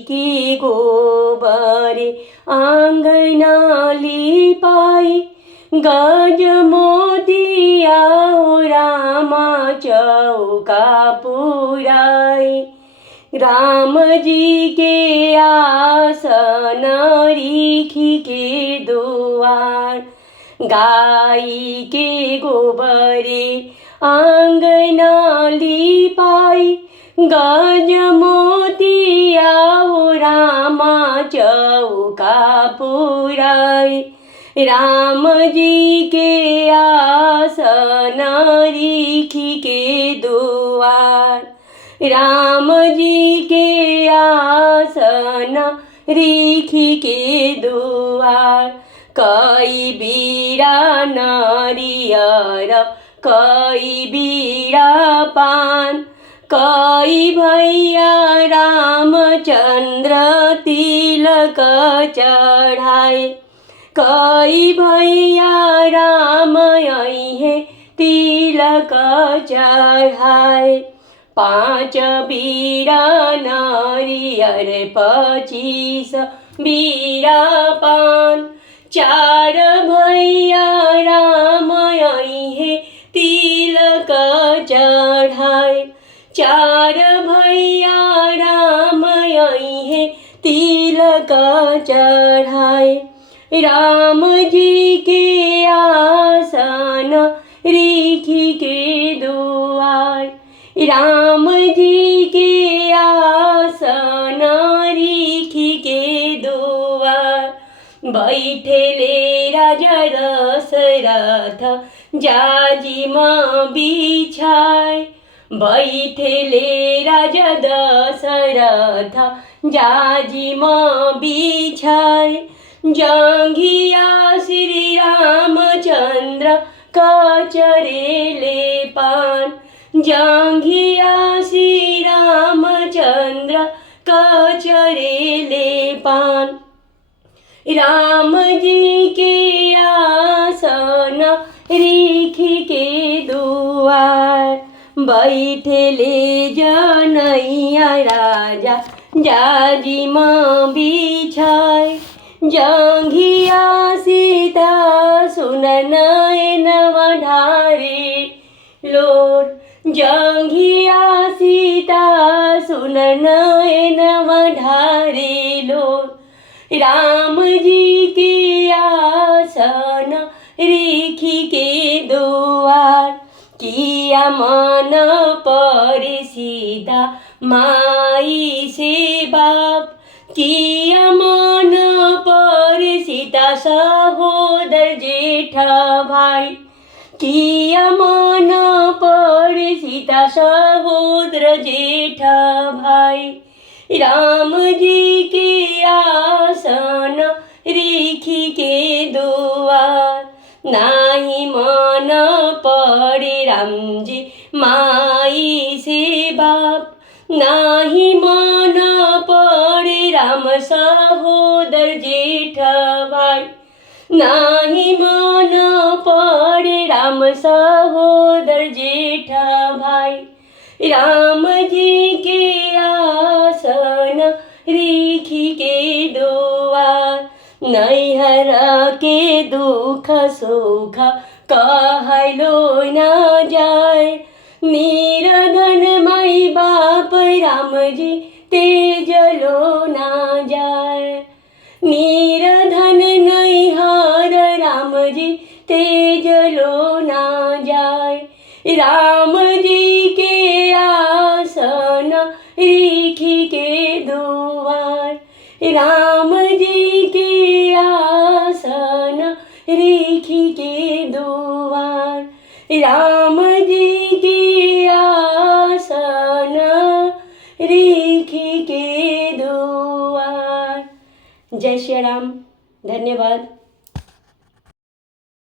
की गोबरे आंगना लिपाई, गज मोतिया हो रामा चौका पुराई। राम जी के आसन रीखी के दुआर, गाई के गोबरे आंगना लिपाई, गज मोतिया हो रामा चौका पुराई। राम जी के आसन रीखी के दुआर, राम जी के आसन रीखी के दुआर। कई बीड़ा नारियर कई बीड़ा पान, कई भैया रामचंद्र तिलक चढ़ाए, कई भैया राम अइहे तिलक चढ़ाए। 5 बीड़ा नारियर 25 बीड़ा पान, 4 भैया राम अइहे तिलक चढ़ाए, 4 भैया राम अइहे तिलक चढ़ाए। राम जी के आसन रीखी के दुआर, राम जी के आसन रीखी के दुआर। बैठेले राजा दशरथ जाजिम बिछाए, बैठेले राजा दशरथ जाजिम बिछाए। जंघिया श्री रामचंद्र कचरेले पान, जंघिया श्री रामचंद्र कचरेले पान। राम जी के आसन रीखी के दुआर, बैठेले जनैया राजा जाजिम बिछाए। जंघिया सीता सुन नयन ढारे लोट, जंघिया सीता सुन नयन ढारे लोट। राम जी के आसन रीखी के दुआर, किया मन पर सीता माई से बाप, किया मन पर सीता सहोदर जेठ भाई, किया मन पर सीता सहोदर जेठ भाई। राम जी के आसन रीखी के दुआर, नाही मन पड़े राम जी माई से बाप, नाही मन पड़े राम सहोदर जेठ भाई, नाही मन पड़े राम सहोदर जेठ भाई। राम जी के आसन रीखी के दुआर, नैहर के दुख सुख कहलो न जाए। निर्धन माई बाप राम जी तेजलो न जाए, निर्धन नैहर राम जी तेजलो न जाए। राम जी के आसन रीखी के दुआर, राम जी के आसन रीखी के दुआर, राम जी के आसन रीखी के दुआर। जय श्री राम। धन्यवाद।